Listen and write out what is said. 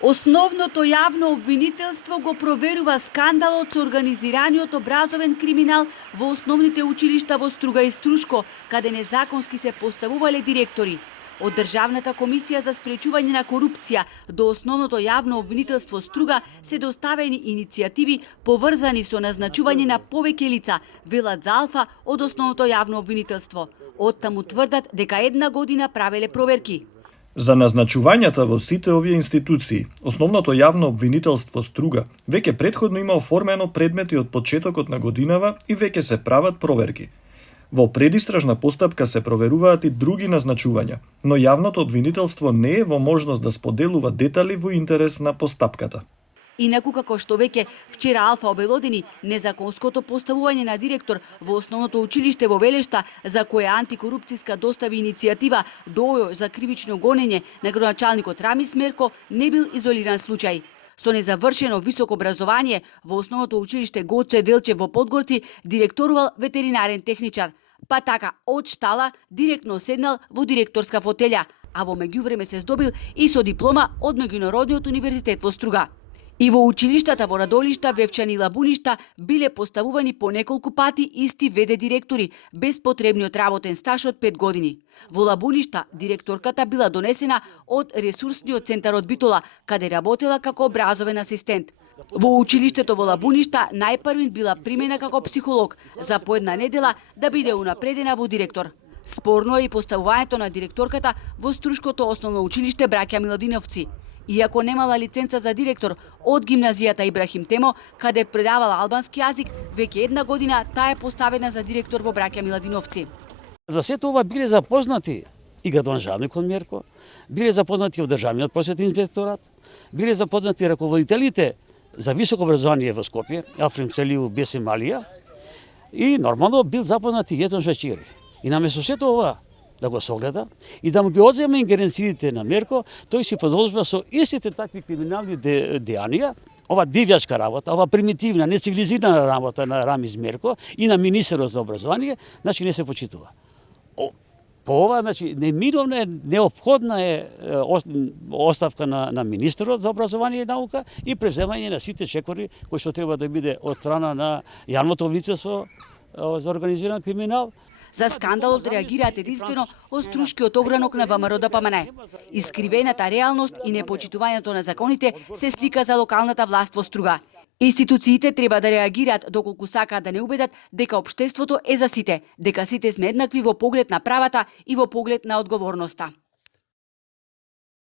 Основното јавно обвинителство го проверува скандалот со организираниот образовен криминал во основните училишта во Струга и Струшко, каде незаконски се поставувале директори. Од Државната комисија за спречување на корупција до основното јавно обвинителство Струга се доставени иницијативи поврзани со назначување на повеќе лица, велат за Алфа од основното јавно обвинителство. Оттаму тврдат дека една година правеле проверки. За назначувањата во сите овие институции, основното јавно обвинителство Струга веќе претходно има оформено предмети од почетокот на годинава и веќе се прават проверки. Во предистражна постапка се проверуваат и други назначувања, но јавното обвинителство не е во можност да споделува детали во интерес на постапката. Инаку, како што веќе вчера Алфа обелодени, незаконското поставување на директор во основното училиште во Велешта, за кое антикорупцијска достави иницијатива до ОЈО за кривично гонење на градоначалникот Рамис Мерко, не бил изолиран случај. Со незавршено високо образование во основното училиште Гоце Делчев во Подгорци директорувал ветеринарен техничар, па така од штала директно седнал во директорска фотелја, а во меѓувреме се здобил и со диплома од Меѓународниот универзитет во Струга. И во училиштата во Радолишта, Вевчани и Лабуништа биле поставувани по неколку пати исти ВД директори, без потребниот работен стаж од 5 години. Во Лабуништа директорката била донесена од ресурсниот центар од Битола, каде работела како образовен асистент. Во училиштето во Лабуништа најпрвин била примена како психолог, за по една недела да биде унапредена во директор. Спорно е и поставувањето на директорката во Струшкото основно училиште Браќа Миладиновци. Иако немала лиценца за директор од гимназијата Ибрахим Темо, каде предавала албански јазик, веќе една година таа е поставена за директор во Браќа Миладиновци. За сето ова биле запознати и градоначалникот Мерко, биле запознати од Државниот просветен инспекторат, биле запознати раководителите за високо образование во Скопје, Африм Целиу Бесим Алија, и нормално бил запознати Јетон Шачири. И наместо сето ова да го согледа и да му ги одземе ингеренциите на Мерко, тој си продолжува со истите такви криминални дејанија, ова дивјачка работа, ова примитивна, нецивилизирана работа на Рамис Мерко и на министерот за образование, значи не се почитува. По ова, значи, неминовна е, неопходна е оставка на министерот за образование и наука и превземање на сите чекори кои што треба да биде од страна на јавното обвинителство за организиран криминал. За скандалот реагираат единствено од Струшкиот огранок на ВМРО ДПМН. Искривената реалност и непочитувањето на законите се слика за локалната власт во Струга. Институциите треба да реагираат доколку сакаат да не убедат дека општеството е за сите, дека сите сме еднакви во поглед на правата и во поглед на одговорноста.